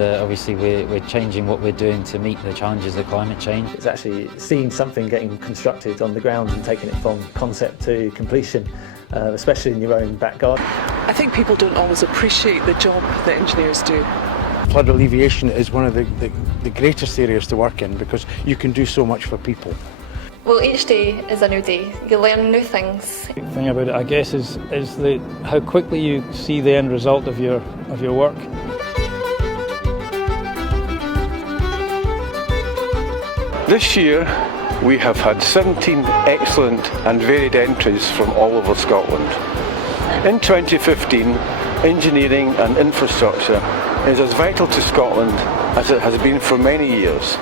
obviously we're changing what we're doing to meet the challenges of climate change. It's actually seeing something getting constructed on the ground and taking it from concept to completion, especially in your own back garden. I think people don't always appreciate the job that engineers do. Flood alleviation is one of the greatest areas to work in because you can do so much for people. Well, each day is a new day. You learn new things. The thing about it, I guess, is how quickly you see the end result of your work. This year we have had 17 excellent and varied entries from all over Scotland. In 2015, engineering and infrastructure is as vital to Scotland as it has been for many years.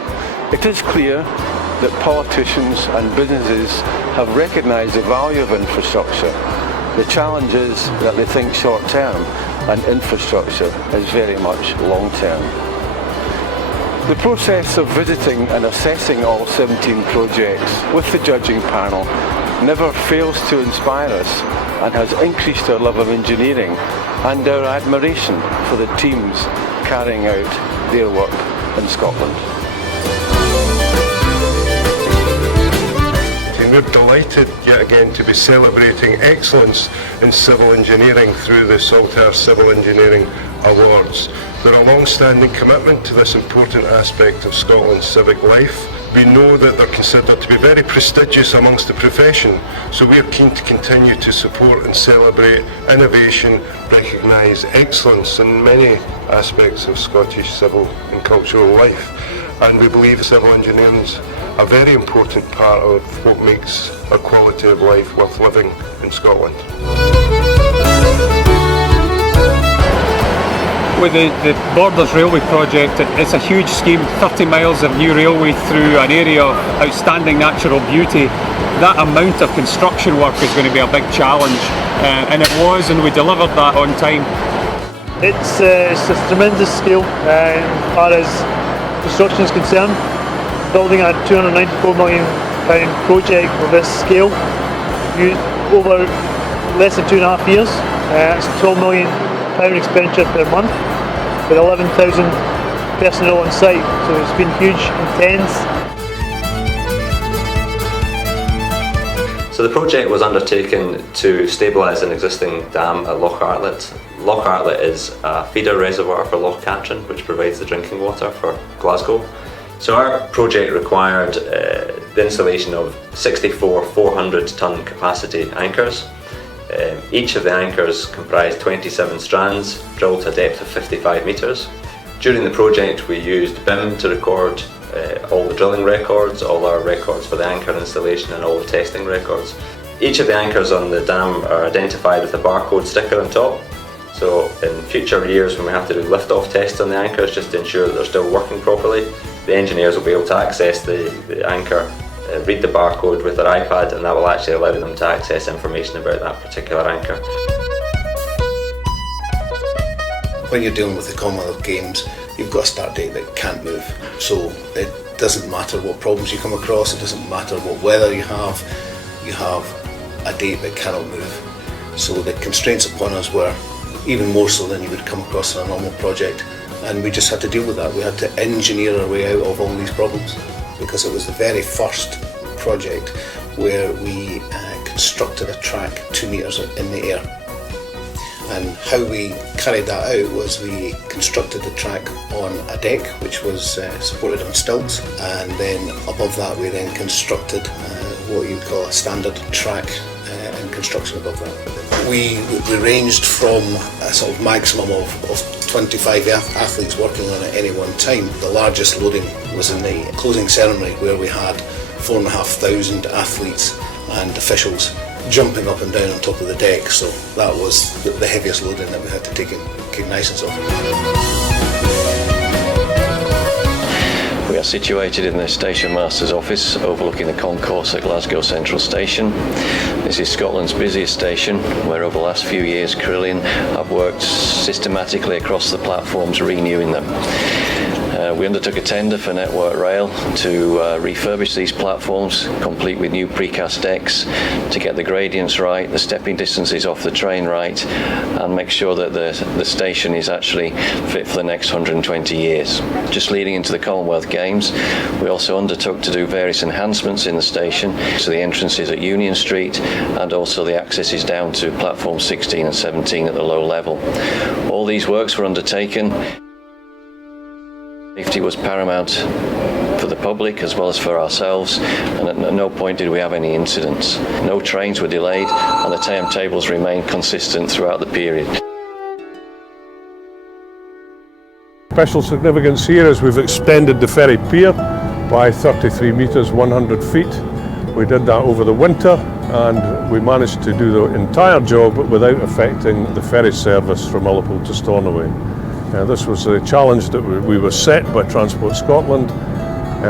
It is clear that politicians and businesses have recognised the value of infrastructure. The challenge is that they think short term and infrastructure is very much long term. The process of visiting and assessing all 17 projects with the judging panel never fails to inspire us and has increased our love of engineering and our admiration for the teams carrying out their work in Scotland. We're delighted yet again to be celebrating excellence in civil engineering through the Saltire Civil Engineering Awards. They're a long-standing commitment to this important aspect of Scotland's civic life. We know that they're considered to be very prestigious amongst the profession, so we're keen to continue to support and celebrate innovation, recognise excellence in many aspects of Scottish civil and cultural life. And we believe civil engineering is a very important part of what makes a quality of life worth living in Scotland. With the Borders Railway project, it's a huge scheme, 30 miles of new railway through an area of outstanding natural beauty. That amount of construction work is going to be a big challenge, and it was, and we delivered that on time. It's a tremendous scale as far as construction is concerned. Building a £294 million project of this scale over less than 2.5 years. It's £12 million expenditure per month with 11,000 personnel on site, so it's been huge, intense. So the project was undertaken to stabilise an existing dam at Loch Artlet. Loch Artlet is a feeder reservoir for Loch Katrine, which provides the drinking water for Glasgow. So our project required the installation of 64 400-tonne capacity anchors. Each of the anchors comprised 27 strands, drilled to a depth of 55 metres. During the project we used BIM to record all the drilling records, all our records for the anchor installation and all the testing records. Each of the anchors on the dam are identified with a barcode sticker on top. So in future years when we have to do lift-off tests on the anchors just to ensure that they're still working properly, the engineers will be able to access the anchor, read the barcode with their iPad, and that will actually allow them to access information about that particular anchor. When you're dealing with the Commonwealth Games, you've got a start date that can't move. So it doesn't matter what problems you come across, it doesn't matter what weather you have a date that cannot move. So the constraints upon us were even more so than you would come across in a normal project. And we just had to deal with that. We had to engineer our way out of all these problems because it was the very first project where we constructed a track 2 metres in the air. And how we carried that out was we constructed the track on a deck which was supported on stilts, and then above that we then constructed what you'd call a standard track and construction above that. We ranged from a sort of maximum of 25 athletes working on it at any one time. The largest loading was in the closing ceremony where we had 4,500 athletes and officials jumping up and down on top of the deck, so that was the heaviest loading that we had to take cognizance of. We are situated in the Station Master's office overlooking the concourse at Glasgow Central Station. This is Scotland's busiest station, where over the last few years Carillion have worked systematically across the platforms renewing them. We undertook a tender for Network Rail to refurbish these platforms, complete with new precast decks, to get the gradients right, the stepping distances off the train right, and make sure that the station is actually fit for the next 120 years. Just leading into the Commonwealth Games, we also undertook to do various enhancements in the station, so the entrances at Union Street and also the accesses down to platforms 16 and 17 at the low level. All these works were undertaken. Safety was paramount for the public as well as for ourselves, and at no point did we have any incidents. No trains were delayed and the timetables remained consistent throughout the period. Special significance here is we've extended the ferry pier by 33 metres, 100 feet. We did that over the winter and we managed to do the entire job without affecting the ferry service from Ullapool to Stornoway. This was a challenge that we were set by Transport Scotland.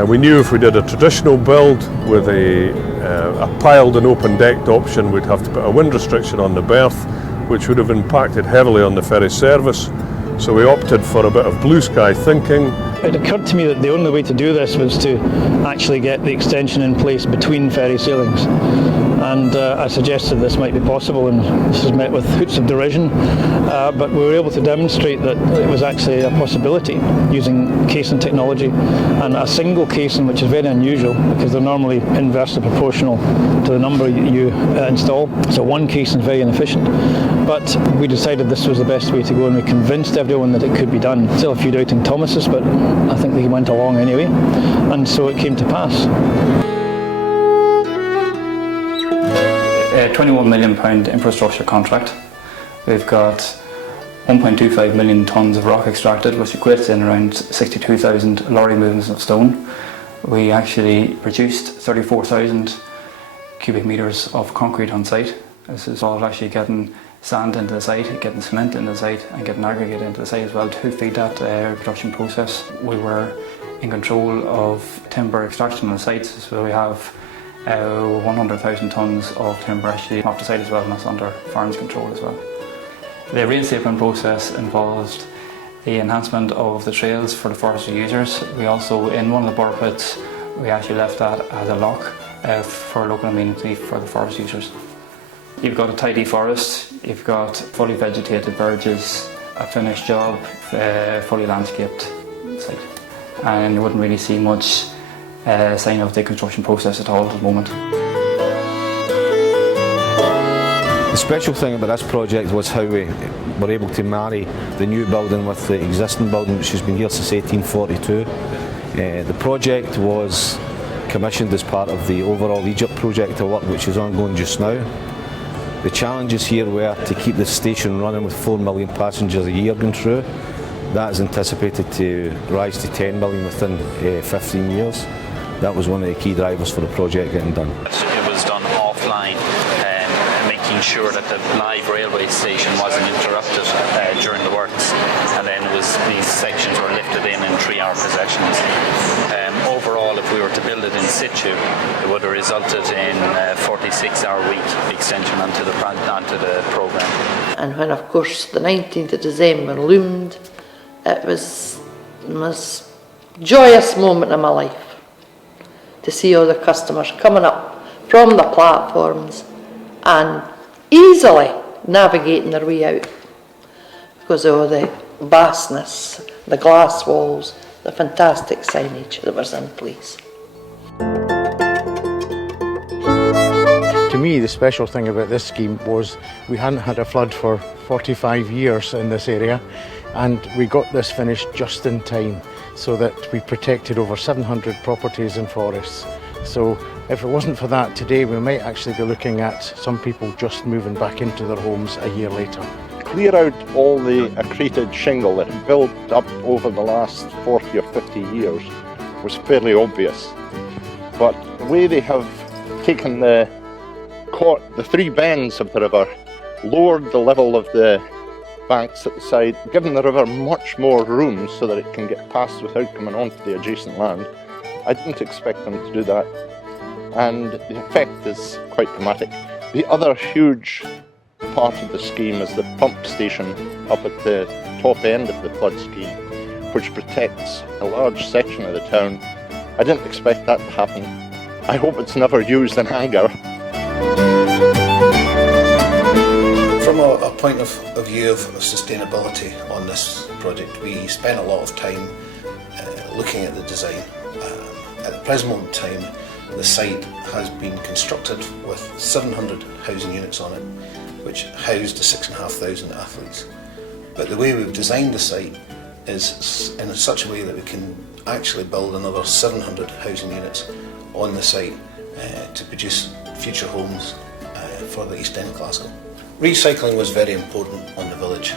We knew if we did a traditional build with a piled and open decked option, we'd have to put a wind restriction on the berth, which would have impacted heavily on the ferry service. So we opted for a bit of blue sky thinking. It occurred to me that the only way to do this was to actually get the extension in place between ferry sailings. And I suggested this might be possible, and this was met with hoots of derision, but we were able to demonstrate that it was actually a possibility using casing technology, and a single casing, which is very unusual because they're normally inversely proportional to the number you install. So one casing is very inefficient, but we decided this was the best way to go, and we convinced everyone that it could be done. Still a few doubting Thomases, but I think they went along anyway, and so it came to pass. A £21 million infrastructure contract. We've got 1.25 million tonnes of rock extracted, which equates in around 62,000 lorry movements of stone. We actually produced 34,000 cubic metres of concrete on site. This is all actually getting sand into the site, getting cement into the site and getting aggregate into the site as well to feed that production process. We were in control of timber extraction on the site, so we have 100,000 tonnes of timber actually off the site as well, and that's under Farm's control as well. The reinstatement process involved the enhancement of the trails for the forestry users. We also, in one of the bore pits, we actually left that as a lock for local amenity for the forest users. You've got a tidy forest, you've got fully vegetated verges, a finished job, fully landscaped site, and you wouldn't really see much sign of the construction process at all at the moment. The special thing about this project was how we were able to marry the new building with the existing building, which has been here since 1842. The project was commissioned as part of the overall Egypt project of work, which is ongoing just now. The challenges here were to keep the station running with 4 million passengers a year going through. That is anticipated to rise to 10 million within 15 years. That was one of the key drivers for the project getting done. It was done offline, making sure that the live railway station wasn't interrupted during the works, and then these sections were lifted in 3-hour possessions. Overall, if we were to build it in situ, it would have resulted in a 46-hour week extension onto the programme. And when, of course, the 19th of December loomed, it was the most joyous moment of my life to see all the customers coming up from the platforms and easily navigating their way out because of the vastness, the glass walls, the fantastic signage that was in place. To me, the special thing about this scheme was we hadn't had a flood for 45 years in this area, and we got this finished just in time so that we protected over 700 properties and forests. So if it wasn't for that today, we might actually be looking at some people just moving back into their homes a year later. Clear out all the accreted shingle that had built up over the last 40 or 50 years was fairly obvious. But the way they have taken the 3 bends of the river, lowered the level of the banks at the side, given the river much more room so that it can get past without coming onto the adjacent land. I didn't expect them to do that, and the effect is quite dramatic. The other huge part of the scheme is the pump station up at the top end of the flood scheme, which protects a large section of the town. I didn't expect that to happen. I hope it's never used in anger. From a point of view of sustainability on this project, we spent a lot of time looking at the design. At the present moment in time, the site has been constructed with 700 housing units on it, which housed the 6,500 athletes. But the way we've designed the site is in such a way that we can actually build another 700 housing units on the site to produce future homes for the East End of Glasgow. Recycling was very important on the village.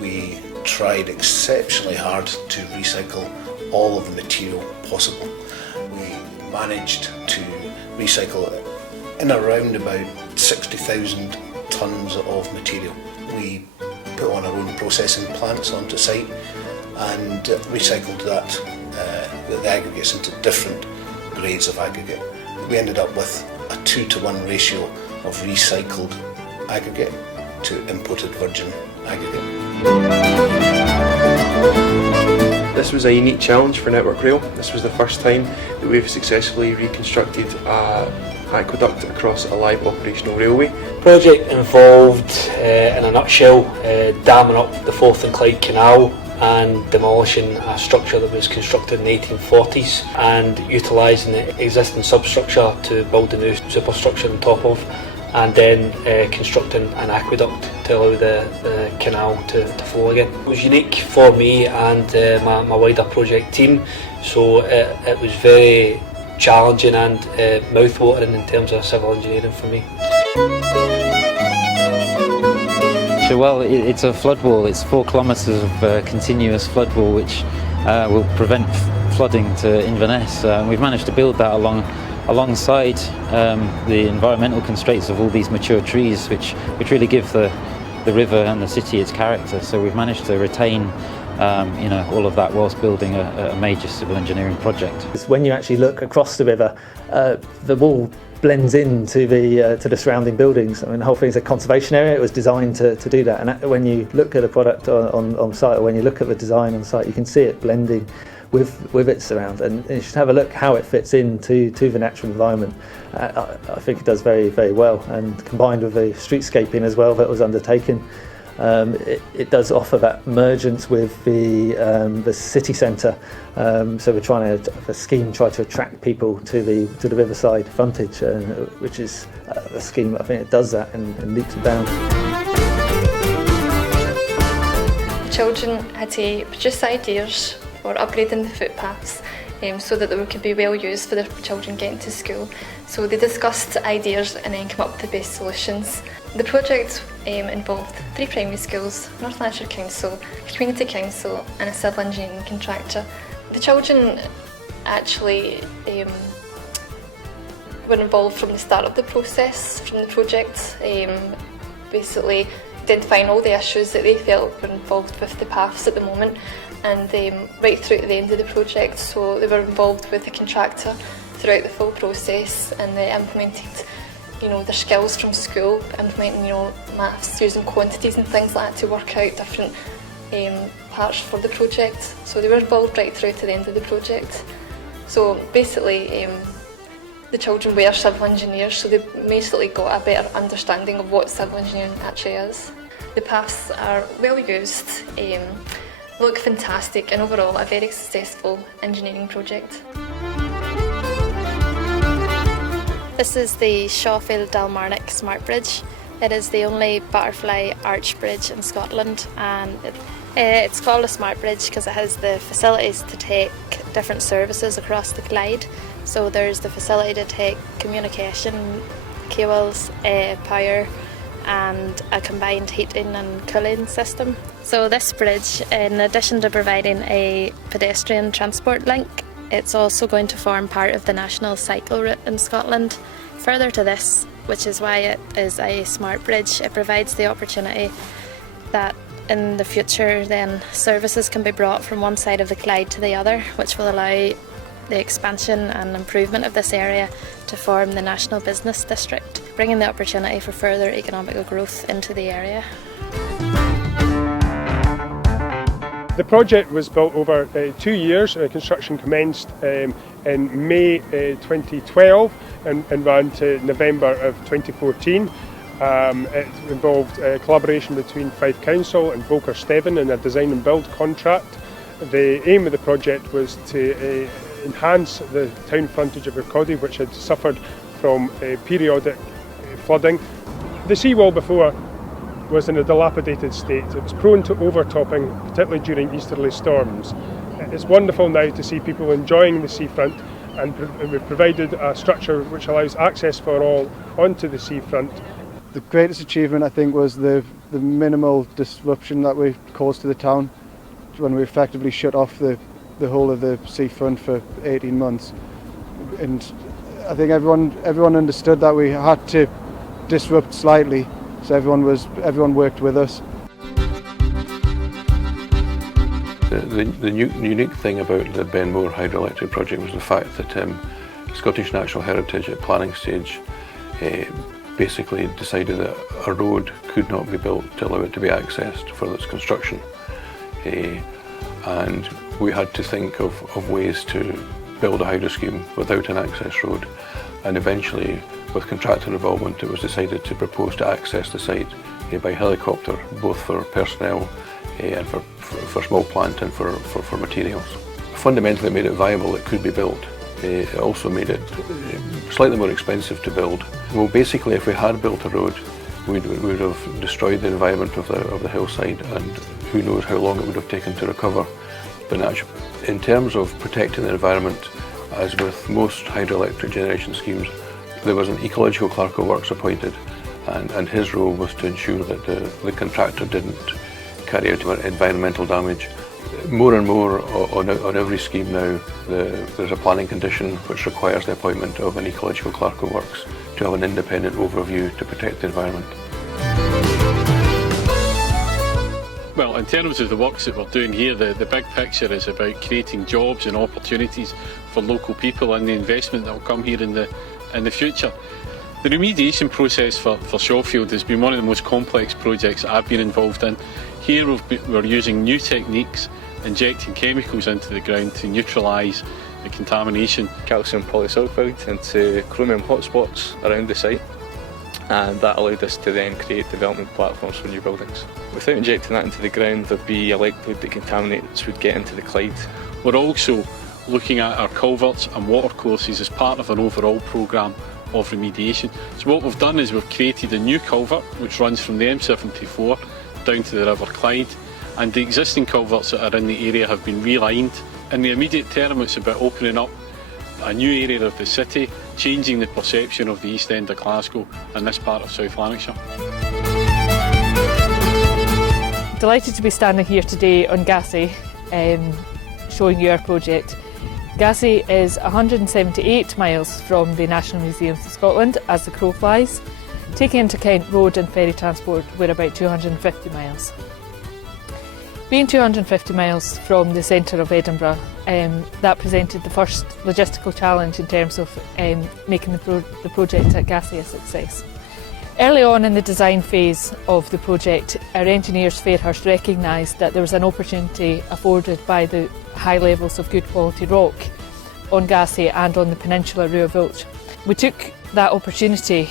We tried exceptionally hard to recycle all of the material possible. We managed to recycle in around about 60,000 tonnes of material. We put on our own processing plants onto site and recycled the aggregates into different grades of aggregate. We ended up with a 2-to-1 ratio of recycled aggregate to imported virgin aggregate. This was a unique challenge for Network Rail. This was the first time that we've successfully reconstructed an aqueduct across a live operational railway. The project involved, in a nutshell, damming up the Forth and Clyde Canal and demolishing a structure that was constructed in the 1840s and utilising the existing substructure to build a new superstructure on top of, and then constructing an aqueduct to allow the canal to flow again. It was unique for me and my wider project team, so it was very challenging and mouth-watering in terms of civil engineering for me. So, well, it's a flood wall. It's 4 kilometres of continuous flood wall which will prevent flooding to Inverness. We've managed to build that alongside the environmental constraints of all these mature trees which really give the river and the city its character. So we've managed to retain all of that whilst building a major civil engineering project. When you actually look across the river, the wall blends into the surrounding buildings. I mean, the whole thing is a conservation area. It was designed to do that, and when you look at the product on site, or when you look at the design on site, you can see it blending with its surround, and you should have a look how it fits into the natural environment. I think it does very, very well, and combined with the streetscaping as well that was undertaken, it does offer that emergence with the city centre. So we're trying the scheme try to attract people to the riverside frontage, which is a scheme. I think it does that in leaps and bounds. Children had to produce ideas for upgrading the footpaths so that they could be well used for the children getting to school. So they discussed ideas and then came up with the best solutions. The project involved 3 primary schools, North Lanarkshire Council, Community Council and a civil engineering contractor. The children actually were involved from the start of the process, from the project, basically identifying all the issues that they felt were involved with the paths at the moment, and right through to the end of the project. So they were involved with the contractor throughout the full process, and they implemented their skills from school, implementing maths, using quantities and things like that to work out different parts for the project. So they were involved right through to the end of the project. So basically the children were civil engineers, so they basically got a better understanding of what civil engineering actually is. The paths are well used, look fantastic, and overall a very successful engineering project. This is the Shawfield-Dalmarnock Smart Bridge. It is the only butterfly arch bridge in Scotland, and it's called a smart bridge because it has the facilities to take different services across the Clyde. So there's the facility to take communication, cables, power, and a combined heating and cooling system. So this bridge, in addition to providing a pedestrian transport link, it's also going to form part of the national cycle route in Scotland. Further to this, which is why it is a smart bridge, it provides the opportunity that in the future then services can be brought from one side of the Clyde to the other, which will allow the expansion and improvement of this area to form the national business district, bringing the opportunity for further economic growth into the area. The project was built over 2 years. Construction commenced in May 2012 and ran to November of 2014. It involved collaboration between Fife Council and Volker Steven in a design and build contract. The aim of the project was to enhance the town frontage of Kirkcaldy, which had suffered from periodic flooding. The seawall before was in a dilapidated state. It was prone to overtopping, particularly during easterly storms. It's wonderful now to see people enjoying the seafront, and we've provided a structure which allows access for all onto the seafront. The greatest achievement, I think, was the minimal disruption that we caused to the town when we effectively shut off the whole of the seafront for 18 months. And I think everyone understood that we had to disrupt slightly, so everyone worked with us. The unique thing about the Benmore hydroelectric project was the fact that Scottish Natural Heritage at planning stage basically decided that a road could not be built to allow it to be accessed for its construction. And we had to think of ways to build a hydro scheme without an access road, and eventually with contractor involvement it was decided to propose to access the site by helicopter, both for personnel and for small plant and for materials. Fundamentally it made it viable, it could be built. It also made it slightly more expensive to build. Well, basically if we had built a road we would have destroyed the environment of the hillside, and who knows how long it would have taken to recover. But in terms of protecting the environment, as with most hydroelectric generation schemes, there was an ecological clerk of works appointed, and his role was to ensure that the contractor didn't carry out environmental damage. More and more on every scheme now, there's a planning condition which requires the appointment of an ecological clerk of works to have an independent overview to protect the environment. Well, in terms of the works that we're doing here, the big picture is about creating jobs and opportunities for local people and the investment that will come here in the future. The remediation process for Shawfield has been one of the most complex projects I've been involved in. Here we're using new techniques, injecting chemicals into the ground to neutralise the contamination. Calcium polysulfide into chromium hotspots around the site, and that allowed us to then create development platforms for new buildings. Without injecting that into the ground, there'd be a likelihood that contaminants would get into the Clyde. We're also looking at our culverts and watercourses as part of an overall programme of remediation. So what we've done is we've created a new culvert which runs from the M74 down to the River Clyde, and the existing culverts that are in the area have been relined. In the immediate term it's about opening up a new area of the city, changing the perception of the East End of Glasgow and this part of South Lanarkshire. Delighted to be standing here today on Gassy, showing you our project. Gassy is 178 miles from the National Museums of Scotland as the crow flies. Taking into account road and ferry transport, we're about 250 miles. Being 250 miles from the centre of Edinburgh, that presented the first logistical challenge in terms of making the project at Gassy a success. Early on in the design phase of the project, our engineers Fairhurst recognised that there was an opportunity afforded by the high levels of good quality rock on Gassy and on the peninsula Rua Vulch. We took that opportunity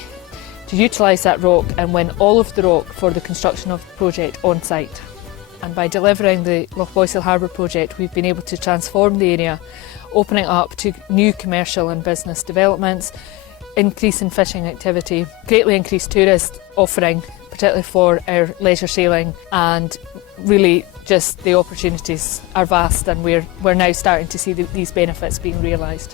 to utilise that rock and win all of the rock for the construction of the project on site. And by delivering the Lochboysil Harbour project, we've been able to transform the area, opening it up to new commercial and business developments, increase in fishing activity, greatly increased tourist offering, particularly for our leisure sailing, and really just the opportunities are vast, and we're now starting to see these benefits being realised.